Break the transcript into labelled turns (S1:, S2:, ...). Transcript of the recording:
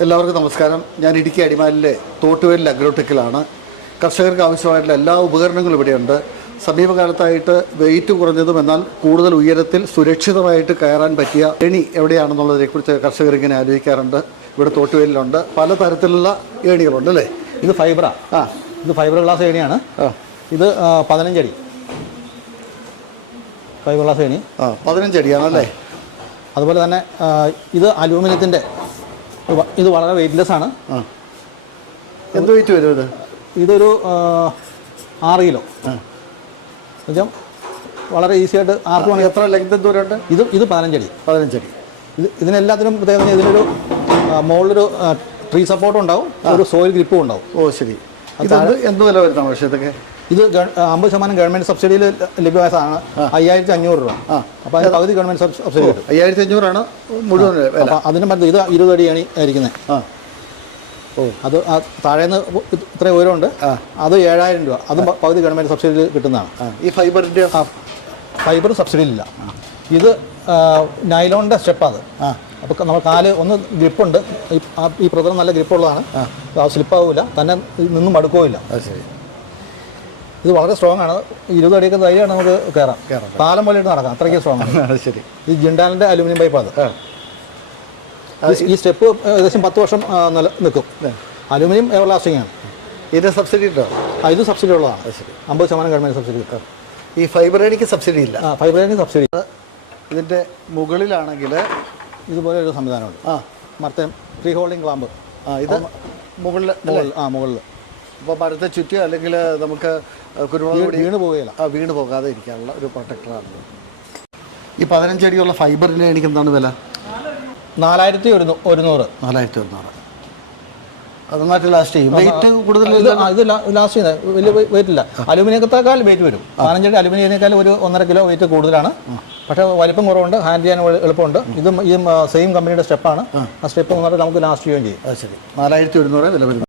S1: എല്ലാവർക്കും നമസ്കാരം. ഞാൻ ഇടുക്കി അടിമാലിലെ തോട്ടുവേലിൽ അഗ്രോടെക്കിലാണ് കർഷകർക്ക് ആവശ്യമായിട്ടുള്ള എല്ലാ ഉപകരണങ്ങളും ഇവിടെയുണ്ട്. സമീപകാലത്തായിട്ട് വെയിറ്റ് കുറഞ്ഞതും എന്നാൽ കൂടുതൽ ഉയരത്തിൽ സുരക്ഷിതമായിട്ട് കയറാൻ പറ്റിയ ഏണി എവിടെയാണെന്നുള്ളതിനെക്കുറിച്ച് കർഷകർ ഇങ്ങനെ ആലോചിക്കാറുണ്ട്. ഇവിടെ തോട്ടുവേലിലുണ്ട്. പല തരത്തിലുള്ള ഏണികളുണ്ട് അല്ലേ?
S2: ഇത് ഫൈബറാ
S1: ആ.
S2: ഇത് ഫൈബർ ഗ്ലാസ് ഏണിയാണ്.
S1: ആ.
S2: ഇത് പതിനഞ്ചടി ഫൈബർ ഗ്ലാസ് ഏണി.
S1: ആ പതിനഞ്ചടിയാണല്ലേ
S2: അതുപോലെ തന്നെ ഇത് അലൂമിനിയത്തിന്റെ ഇത് വളരെ വെയിറ്റ്ലെസ് ആണ്.
S1: എന്ത് വെയിറ്റ് വരും ഇത്?
S2: ഇതൊരു ആറ് കിലോ. എന്നുവെച്ചാൽ വളരെ ഈസി ആയിട്ട് ആർക്ക് വേണമെങ്കിൽ
S1: എത്ര ലെങ്ത് ദൂരമുണ്ട്
S2: ഇത് ഇത് പതിനഞ്ചടി.
S1: പതിനഞ്ചടി.
S2: ഇത് ഇതിനെല്ലാത്തിനും പ്രത്യേകത ഇതിനൊരു മുകളിലൊരു ട്രീ സപ്പോർട്ടും ഉണ്ടാവും. ഒരു സോയിൽ ഗ്രിപ്പും ഉണ്ടാവും.
S1: ഓ ശരി. ഇത് എന്ത് വില വരുന്ന പക്ഷേ ഇതൊക്കെ
S2: ഇത് അമ്പത് ശതമാനം ഗവൺമെന്റ് സബ്സിഡിയിൽ ലഭ്യമായ സാധനമാണ് അയ്യായിരത്തി അഞ്ഞൂറ് രൂപ. അപ്പോൾ അതിന് പകുതി ഗവൺമെന്റ് സബ്സിഡി കിട്ടും
S1: അയ്യായിരത്തി അഞ്ഞൂറാണ് മുഴുവൻ
S2: അതിന് മറ്റേ ഇത് ഇരുപത് അടിയാണ് ഇരിക്കുന്നത്
S1: ഓ
S2: അത് ആ താഴേന്ന് ഇത്ര ഉയരമുണ്ട്. അത് ഏഴായിരം രൂപ. അത് പകുതി ഗവൺമെന്റ് സബ്സിഡിയിൽ കിട്ടുന്നതാണ്.
S1: ഈ
S2: ഫൈബറിന്റെ ഫൈബർ സബ്സിഡിയിലില്ല. ഇത് നൈലോണിന്റെ സ്റ്റെപ്പാണ്
S1: അത്
S2: അപ്പോൾ നമ്മൾ കാൽ ഒന്ന് ഗ്രിപ്പുണ്ട്. ഈ പ്രതലം നല്ല ഗ്രിപ്പുള്ളതാണ്. സ്ലിപ്പാവില്ല തന്നെ നിന്നും മടുക്കുകയില്ല
S1: ശരി.
S2: ഇത് വളരെ സ്ട്രോങ് ആണ്. ഇരുപത് അടിയൊക്കെ ധൈര്യമാണ് നമുക്ക് കയറാം
S1: കയറാം.
S2: പാലം പോലെ ഇട്ട് നടക്കാം. അത്രയ്ക്ക് സ്ട്രോങ് ആണ്.
S1: ശരി.
S2: ഈ ജിണ്ടാലിന്റെ അലുമിനിയം പൈപ്പ് അത്. ഈ- സ്റ്റെപ്പ് ഏകദേശം പത്ത് വർഷം നില നിൽക്കും. അലുമിനിയം എവർ ലാസ്റ്റിംഗ് ആണ്.
S1: ഇത് സബ്സിഡി ഉണ്ടോ?
S2: ആ, ഇത് സബ്സിഡി ഉള്ളതാണ്. അമ്പത് ശതമാനം ഗവൺമെന്റ് സബ്സിഡി കിട്ടും
S1: ഈ ഫൈബറേണിക്ക് സബ്സിഡി ഇല്ല.
S2: ആ ഫൈബർ ഫൈബറിന് സബ്സിഡി
S1: ഇതിന്റെ മുകളിലാണെങ്കിൽ
S2: ഇതുപോലെ ഒരു സംവിധാനമുണ്ട്.
S1: ആ.
S2: മറ്റേ ഫ്രീ ഹോൾഡിംഗ് ക്ലാമ്പ്
S1: ആ ഇത് മുകളിൽ
S2: മുകളിൽ ആ മുകളിൽ
S1: അപ്പോൾ മരത്തെ ചുറ്റിയോ അല്ലെങ്കിൽ നമുക്ക് കുരുമുളക് പൊടി
S2: വീണ് പോകുകയില്ല
S1: ആ വീണ് പോകാതെ ഇരിക്കാനുള്ള ഒരു പ്രൊട്ടക്ടറാണ് ഈ പതിനഞ്ചടിയുള്ള ഫൈബറിന് എനിക്ക് എന്താണ് വില?
S2: നാലായിരത്തി ഒരുന്നൂ ഒരുന്നൂറ്
S1: നാലായിരത്തി ഒരുന്നൂറ് അത് നന്നായിട്ട് ലാസ്റ്റ് ചെയ്യും വെയിറ്റ് കൂടുതൽ
S2: ഇത് ആ, ഇത് ലാസ്റ്റ് ചെയ്യുന്നത്. വലിയ വെയിറ്റ് ഇല്ല. അലുമിനിയത്തേക്കാൾ വെയിറ്റ് വരും. പതിനഞ്ചടി അലുമിനിയനേക്കാൾ ഒരു ഒന്നര കിലോ വെയിറ്റ് കൂടുതലാണ്. പക്ഷേ വലിപ്പം കുറവുണ്ട്. ഹാൻഡിൽ ചെയ്യാൻ എളു- എളുപ്പമുണ്ട്. ഇതും ഈ സെയിം കമ്പനിയുടെ സ്റ്റെപ്പാണ് ആ. സ്റ്റെപ്പ് നമുക്ക് ലാസ്റ്റ് ചെയ്യുകയും ചെയ്യും.
S1: അത് ശരി. നാലായിരത്തി ഒരുന്നൂറ് വില വരുന്നത്